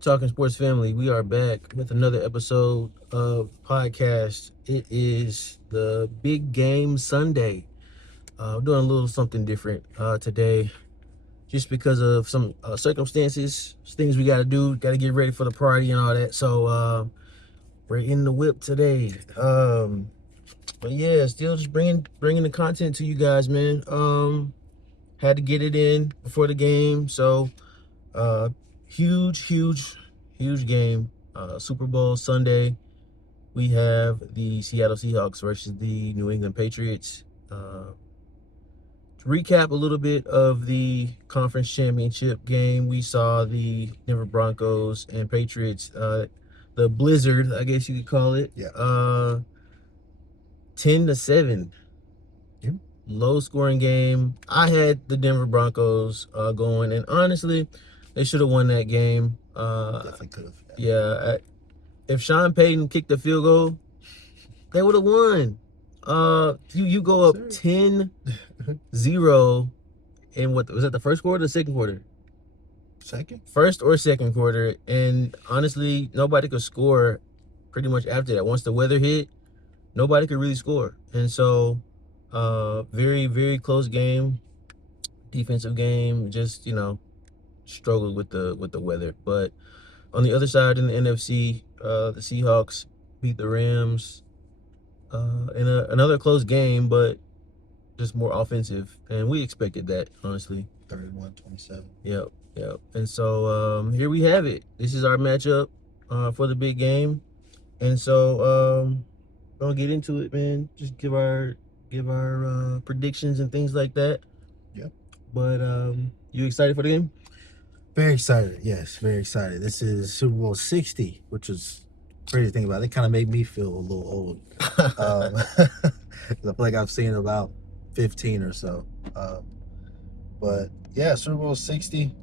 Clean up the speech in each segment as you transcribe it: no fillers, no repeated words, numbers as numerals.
Talking Sports Family, we are back with another episode of podcast. It is the big game Sunday. We're doing a little something different today, just because of some circumstances, things we got to do, got to get ready for the party and all that. So we're in the whip today. But yeah, still just bringing the content to you guys, man. Had to get it in before the game, so uh, huge game. Super Bowl Sunday. We have the Seattle Seahawks versus the New England Patriots. To recap a little bit of the conference championship game, we saw the Denver Broncos and Patriots, the Blizzard, I guess you could call it. Yeah. 10-7. Yeah. Low scoring game. I had the Denver Broncos going, and honestly, they should have won that game. Definitely could have. Yeah, if Sean Payton kicked the field goal, they would have won. You go up 10-0 in what was that, the first quarter or the second quarter? Second? First or second quarter, and honestly, nobody could score pretty much after that. Once the weather hit, nobody could really score. And so very, very close game, defensive game, just, struggled with the weather. But on the other side in the NFC, the Seahawks beat the Rams in another close game, but just more offensive, and we expected that, honestly. 31-27. Yep. And so here we have it. This is our matchup for the big game, and so gonna get into it, man. Just give our predictions and things like that. Yep. But you excited for the game? Very excited. Yes, very excited. This is Super Bowl 60, which is crazy to think about. It kind of made me feel a little old. I feel like I've seen about 15 or so. But yeah, Super Bowl 60.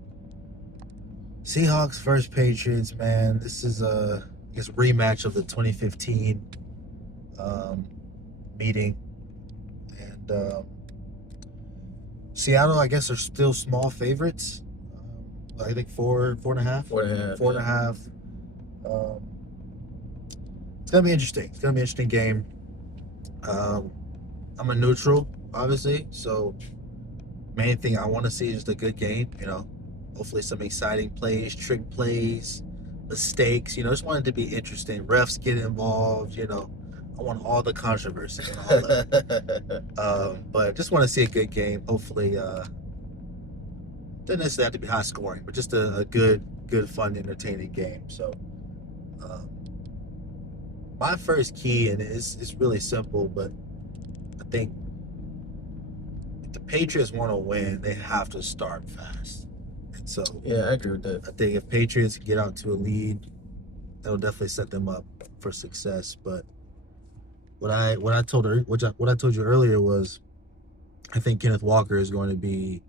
Seahawks versus Patriots, man. This is I guess rematch of the 2015 meeting. And Seattle, I guess, are still small favorites. I think four and a half. 4.5. 4.5. It's gonna be interesting. It's gonna be an interesting game. I'm a neutral, obviously, so main thing I want to see is just a good game. Hopefully some exciting plays, trick plays, mistakes. Just want it to be interesting. Refs get involved. I want all the controversy and all that. But just want to see a good game. Hopefully, doesn't necessarily have to be high scoring, but just a good, fun, entertaining game. So, my first key, and it's really simple, but I think if the Patriots want to win, they have to start fast. And so, Yeah, I agree with that. I think if Patriots get out to a lead, that'll definitely set them up for success. But what I told you earlier was, I think Kenneth Walker is going to be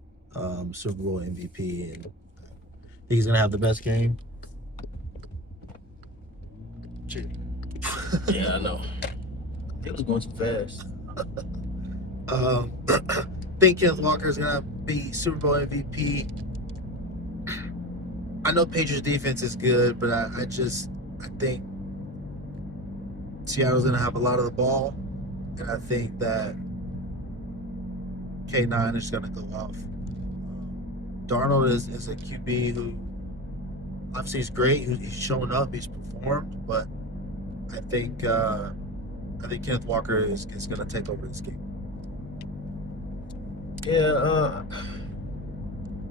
Super Bowl MVP, and I think he's going to have the best game. Yeah, I know. It was going too fast. I think Kenneth Walker is going to be Super Bowl MVP. I know Patriots defense is good, but I think Seattle's going to have a lot of the ball, and I think that K9 is going to go off. Darnold is a QB who obviously is great. He's shown up, he's performed, but I think Kenneth Walker is going to take over this game. Yeah,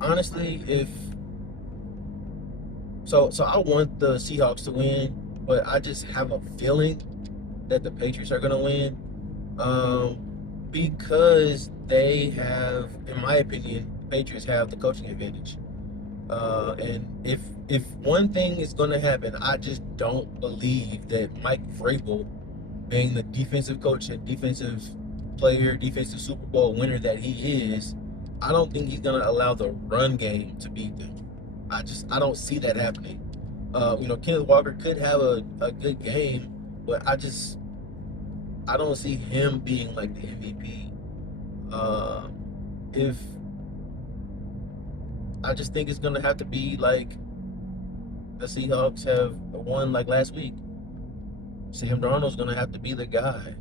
honestly, so I want the Seahawks to win, but I just have a feeling that the Patriots are gonna win, because they have, in my opinion, the Patriots have the coaching advantage. And if one thing is gonna happen, I just don't believe that Mike Vrabel, being the defensive coach and defensive player, defensive Super Bowl winner that he is, I don't think he's gonna allow the run game to beat them. I don't see that happening. Kenneth Walker could have a good game, but I don't see him being like the MVP. If I just think it's gonna have to be like the Seahawks have won like last week. Sam Darnold's gonna have to be the guy.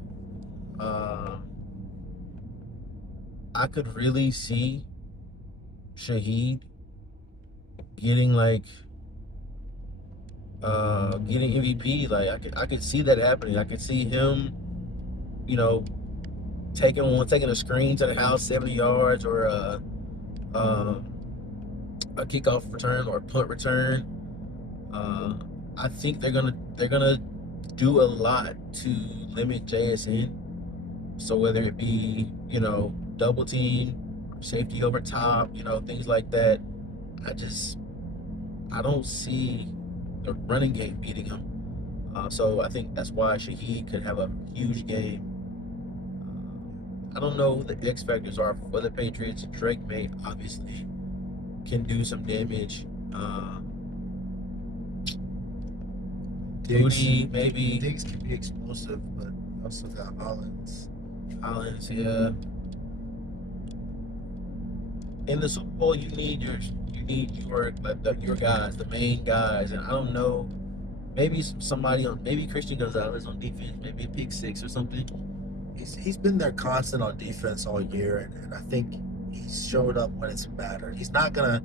Uh, I could really see Shaheed getting getting MVP. Like I could see that happening. I could see him, you know, taking a screen to the house 70 yards or uh, a kickoff return or a punt return. Uh, I think they're gonna do a lot to limit JSN. So whether it be double team, safety over top, things like that, I just I don't see the running game beating him. So I think that's why Shaheed could have a huge game. I don't know who the X factors are for the Patriots. Drake May obviously can do some damage. Diggs, Booty maybe. Diggs can be explosive, but you also got Hollins. Collins, yeah. In the Super Bowl, you need your guys, the main guys, and I don't know. Maybe somebody on, maybe Christian Gonzalez on defense, maybe a pick six or something. He's been there constant on defense all year, and I think he's showed up when it's mattered. He's not gonna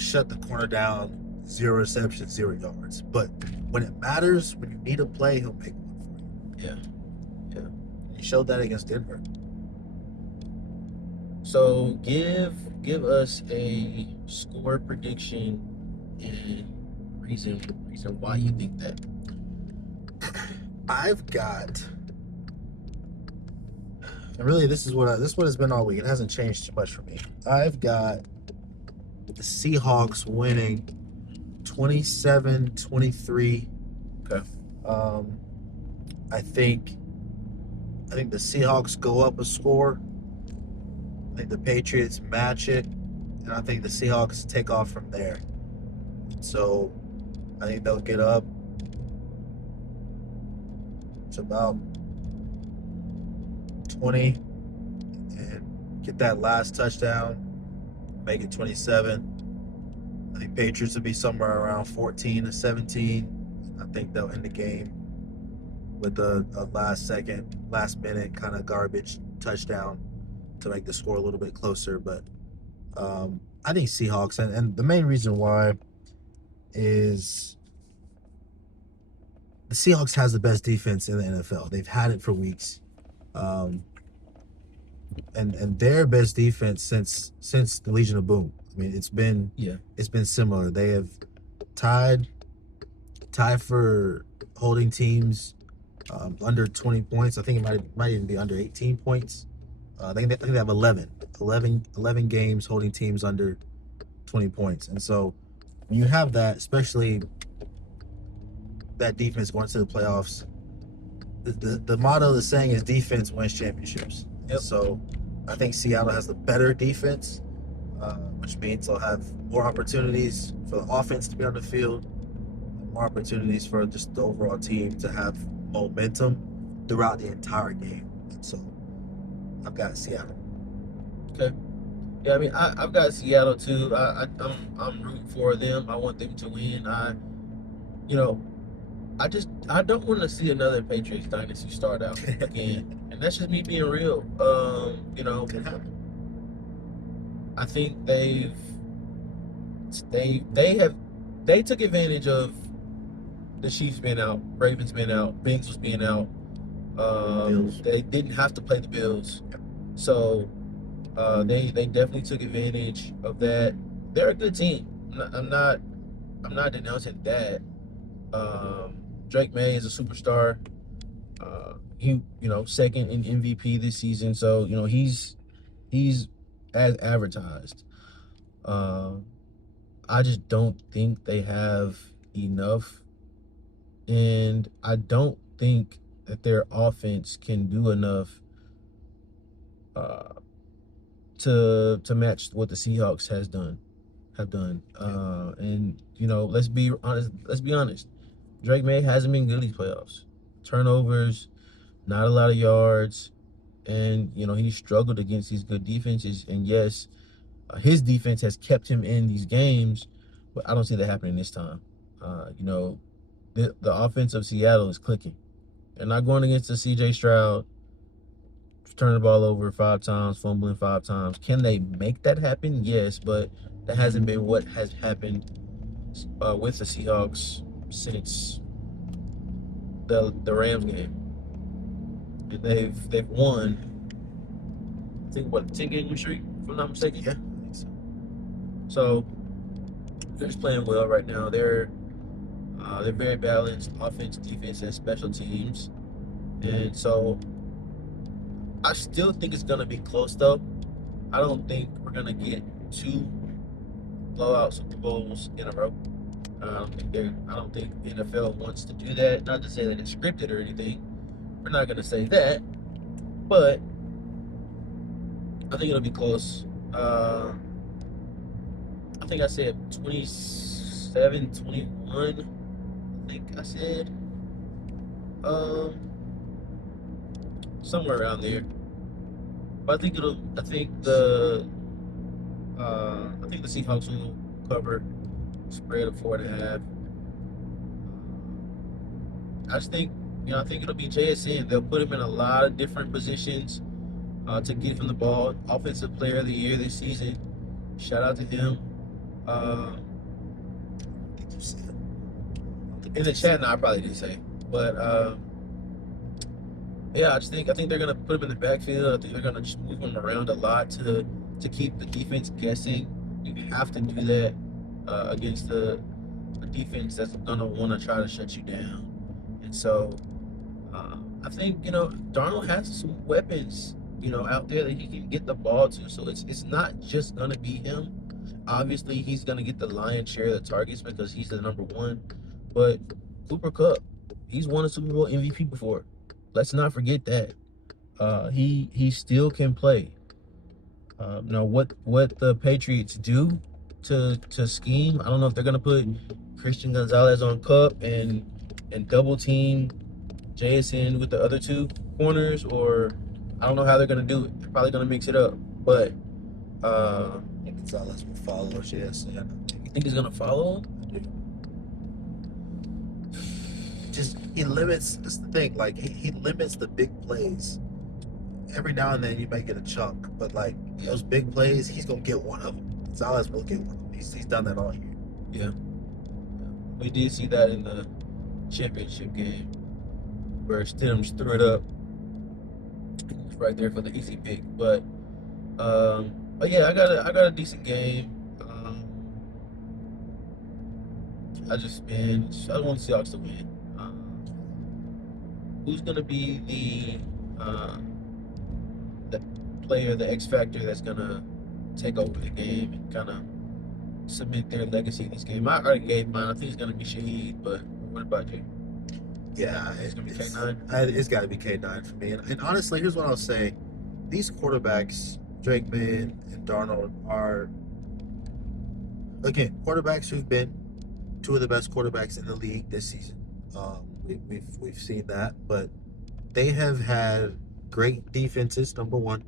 shut the corner down, 0 receptions, 0 yards. But when it matters, when you need a play, he'll make one for you. Yeah, yeah. He showed that against Denver. So give us a score prediction and reason why you think that. I've got, and really this is what it's been all week. It hasn't changed too much for me. I've got the Seahawks winning 27-23. Okay. Um, I think the Seahawks go up a score. I think the Patriots match it, and I think the Seahawks take off from there. So I think they'll get up to about 20 and get that last touchdown, make it 27. I think Patriots will be somewhere around 14-17. I think they'll end the game with a last minute kind of garbage touchdown to make the score a little bit closer. But I think Seahawks, and the main reason why is the Seahawks has the best defense in the NFL. They've had it for weeks, and their best defense since the Legion of Boom. I mean, it's been similar. They have tied for holding teams under 20 points. I think it might even be under 18 points. I think they have 11 games holding teams under 20 points. And so when you have that, especially that defense going to the playoffs, the motto, the saying is defense wins championships. Yep. So I think Seattle has the better defense, which means they'll have more opportunities for the offense to be on the field, more opportunities for just the overall team to have momentum throughout the entire game. And so I've got Seattle. Okay. Yeah, I mean, I've got Seattle too. I'm rooting for them. I want them to win. You know, I don't want to see another Patriots dynasty start out again, and that's just me being real. Could happen. I think they took advantage of the Chiefs being out, Ravens being out, Bengals being out. Bills. They didn't have to play the Bills, so they definitely took advantage of that. They're a good team. I'm not denouncing that. Drake May is a superstar. He second in MVP this season, so he's as advertised. I just don't think they have enough, and I don't think that their offense can do enough uh, to match what the Seahawks have done. And let's be honest. Let's be honest. Drake May hasn't been good these playoffs. Turnovers, not a lot of yards, and he struggled against these good defenses. And yes, his defense has kept him in these games, but I don't see that happening this time. You know, the offense of Seattle is clicking. They're not going against the C.J. Stroud, turning the ball over 5 times, fumbling 5 times. Can they make that happen? Yes, but that hasn't been what has happened with the Seahawks since the Rams game. And they've won. I think what 10 game streak, if I'm not mistaken. Yeah, I think so. So they're just playing well right now. They're very balanced offense, defense, and special teams. And so I still think it's gonna be close though. I don't think we're gonna get two blowout Super Bowls in a row. I don't think the NFL wants to do that. Not to say that it's scripted or anything. We're not gonna say that, but I think it'll be close. I think I said 27-21. I think I said um somewhere around there. But I think the Seahawks will cover spread of 4.5. I just think I think it'll be JSN. They'll put him in a lot of different positions to get him the ball. Offensive Player of the Year this season. Shout out to him. Uh, I think you said. I don't think in you the said. chat, now I probably didn't say, but yeah, I think they're gonna put him in the backfield. I think they're gonna just move him around a lot to keep the defense guessing. You have to do that against a defense that's gonna want to try to shut you down. And so I think Darnold has some weapons out there that he can get the ball to. So it's not just gonna be him. Obviously, he's gonna get the lion's share of the targets because he's the number one. But Cooper Cup, he's won a Super Bowl MVP before. Let's not forget that. He still can play. Now what the Patriots do to scheme, I don't know if they're gonna put Christian Gonzalez on Cup and double team JSN with the other two corners, or I don't know how they're gonna do it. They're probably gonna mix it up. But I think Gonzalez will follow JSN. you think he's gonna follow him? I do. Just he limits. That's the thing. Like he limits the big plays. Every now and then you might get a chunk, but like those big plays, he's gonna get one of them. Gonzalez will get one of them. He's done that all year. Yeah. We did see that in the championship game where Stidham just threw it up. It was right there for the easy pick. But yeah, I got a decent game. I want the Seahawks to win. Who's gonna be the player, the X factor that's gonna take over the game and kind of cement their legacy in this game? I already gave mine. I think it's gonna be Shaheed, but what about you? Yeah, It's gonna be K9. It's got to be K9 for me. And honestly, here's what I'll say: these quarterbacks, Drake May and Darnold, are again quarterbacks who've been two of the best quarterbacks in the league this season. We've seen that, but they have had great defenses, number one,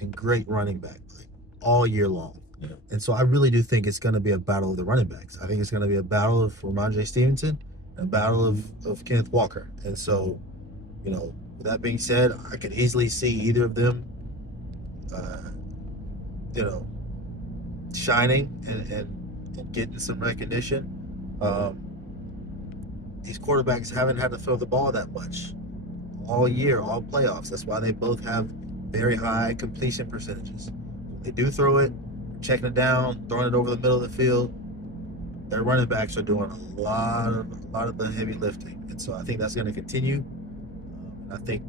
and great running back play all year long. Yeah. And so I really do think it's going to be a battle of the running backs. I think it's going to be a battle of Ramondre Stevenson, a battle of Kenneth Walker. And so, with that being said, I could easily see either of them, you know, shining and getting some recognition. These quarterbacks haven't had to throw the ball that much all year, all playoffs. That's why they both have very high completion percentages. When they do throw it, checking it down, throwing it over the middle of the field, their running backs are doing a lot of the heavy lifting, and so I think that's going to continue. I think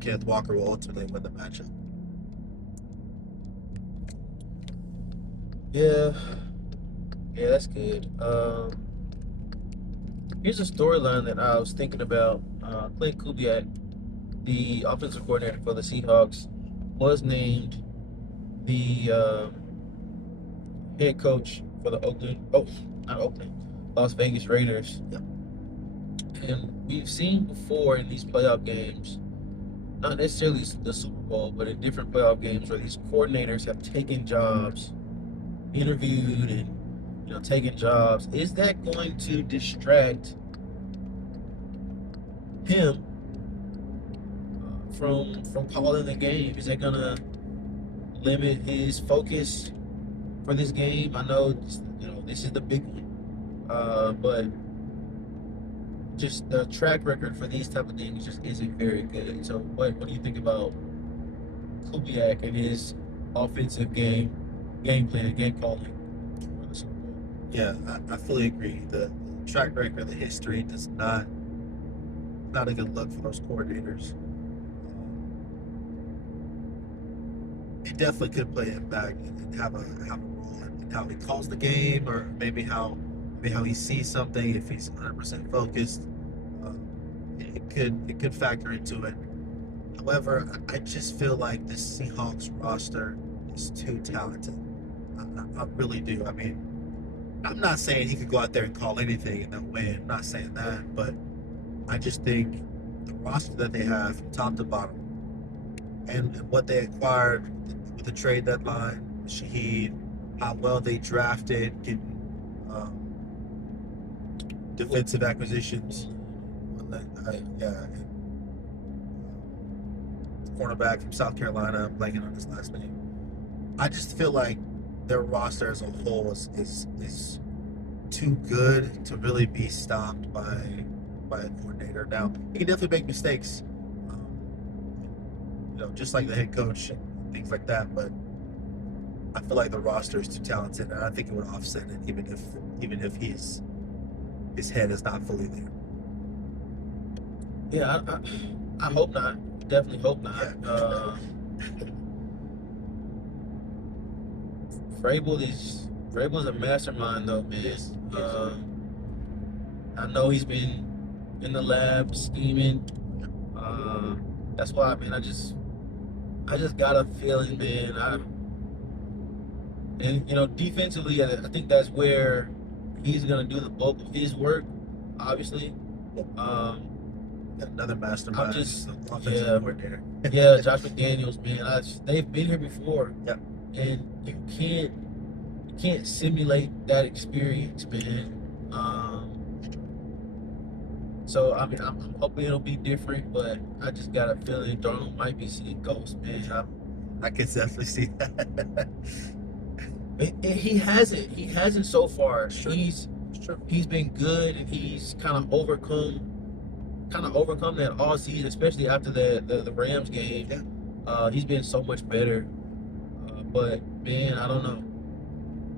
Kenneth Walker will ultimately win the matchup. Yeah, that's good. Here's a storyline that I was thinking about. Clint Kubiak, the offensive coordinator for the Seahawks, was named the head coach for the Las Vegas Raiders. Yep. And we've seen before in these playoff games, not necessarily the Super Bowl, but in different playoff games where these coordinators have taken jobs, interviewed, and taking jobs. Is that going to distract him from calling the game? Is that gonna limit his focus for this game? I know this is the big one, but just the track record for these type of things just isn't very good. So what do you think about Kubiak and his offensive game plan, game calling for the Super Bowl? Yeah, I fully agree. The track record, the history does not a good look for those coordinators. It definitely could play impact and have a role in how he calls the game, or maybe how he sees something. If he's 100% focused, uh, it could factor into it. However, I just feel like the Seahawks roster is too talented. I really do. I mean, I'm not saying he could go out there and call anything and then win. I'm not saying that, but I just think the roster that they have from top to bottom and what they acquired with the trade deadline, Shaheed, how well they drafted, getting um, defensive acquisitions. Yeah, and, cornerback from South Carolina, I'm blanking on his last name. I just feel like their roster as a whole is too good to really be stopped by a coordinator. Now he can definitely make mistakes, just like the head coach and things like that. But I feel like the roster is too talented, and I think it would offset it, even if his head is not fully there. Yeah, I hope not. Definitely hope not. Yeah. Vrabel's a mastermind though, man. Yes. I know he's been in the lab scheming. That's why, man. I just got a feeling, man. Defensively, I think that's where he's gonna do the bulk of his work. Obviously, Another mastermind. I'm just offensive coordinator. yeah, Josh McDaniels, man. They've been here before, Yeah. and you can't simulate that experience, man. So I mean, I'm hoping it'll be different, but I just got a feeling Darnold might be seeing ghosts, man. I can definitely see that. And he hasn't. He hasn't so far. Sure. He's been good, and he's kind of overcome that all season, especially after the Rams game. Yeah. He's been so much better. But man, I don't know.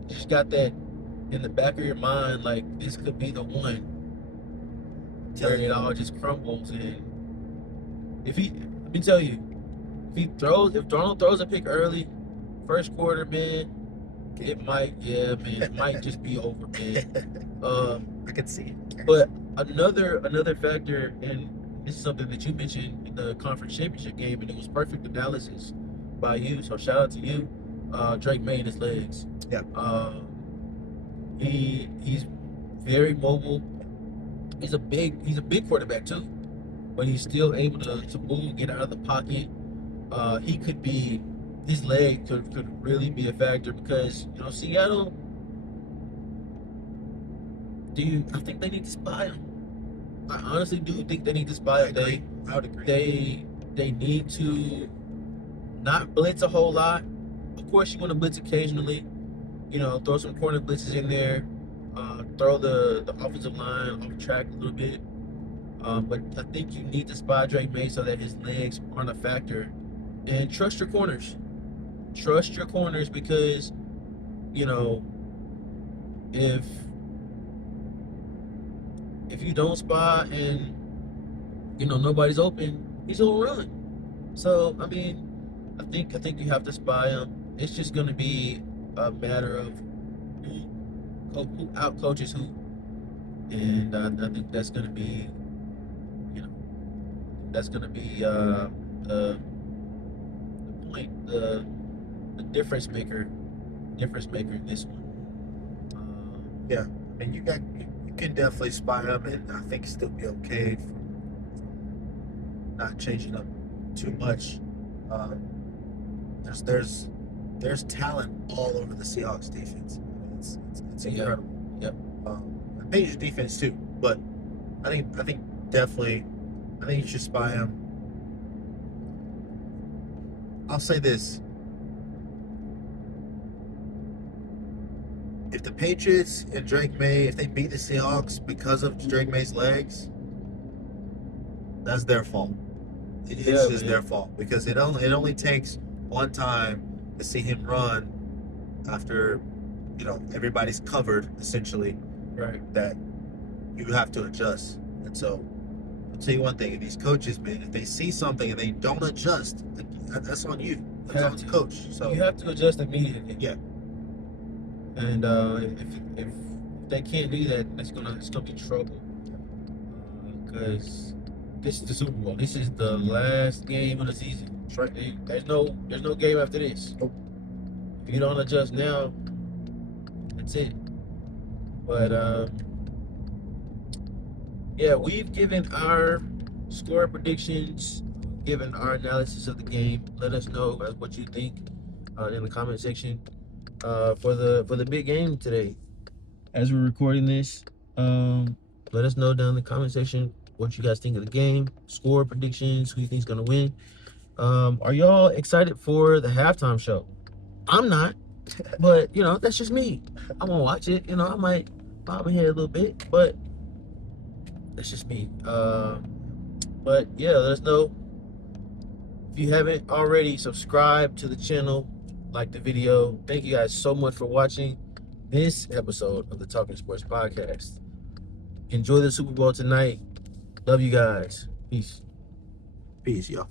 Just got that in the back of your mind, like this could be the one where it all just crumbles. And let me tell you, if Darnold throws a pick early, first quarter, man, it might just be over, man. I can see it. But another factor, and this is something that you mentioned in the conference championship game, and it was perfect analysis by you. So shout out to you. Drake made his legs. Yeah. He's very mobile. He's a big quarterback too, but he's still able to move, get out of the pocket. His leg could really be a factor because Seattle. I think they need to spy him. I honestly do think they need to spy him. I would agree. They need to not blitz a whole lot. Of course, you want to blitz occasionally. Throw some corner blitzes in there. Throw the offensive line off track a little bit. But I think you need to spy Drake May so that his legs aren't a factor. And trust your corners. Trust your corners because, if you don't spy and nobody's open, he's gonna run. So I mean, I think you have to spy him. It's just gonna be a matter of who out coaches who, and I think that's gonna be, the point, the difference maker in this one. Yeah, I mean, you can definitely spy him, and I think still be okay from not changing up too much. There's talent all over the Seahawks defense. It's Yeah. incredible. Yep. The Patriots defense too, but I think definitely, I think you should spy him. I'll say this: if the Patriots and Drake May, if they beat the Seahawks because of Drake May's legs, that's their fault. It's Yeah, just man. their fault because it only takes one time to see him run after everybody's covered essentially Right. that you have to adjust. And so I'll tell you one thing: if these coaches, man, if they see something and they don't adjust, that's on you. You That's have on the to. coach. So You have to adjust immediately. yeah, And if they can't do that, it's gonna be trouble. Because this is the Super Bowl. This is the last game of the season. that's right. There's no game after this. Nope. If you don't adjust now, that's it. But yeah, we've given our score predictions, given our analysis of the game. Let us know what you think in the comment section for the big game today. As we're recording this, let us know down in the comment section what you guys think of the game, score predictions, who you think's gonna win. Are y'all excited for the halftime show? I'm not, but that's just me. I'm gonna watch it. I might bob my head a little bit, but that's just me. But yeah, let us know if you haven't already. Subscribe to the channel, like the video. Thank you guys so much for watching this episode of the Talking Sports Podcast. Enjoy the Super Bowl tonight. Love you guys. Peace. Peace, y'all.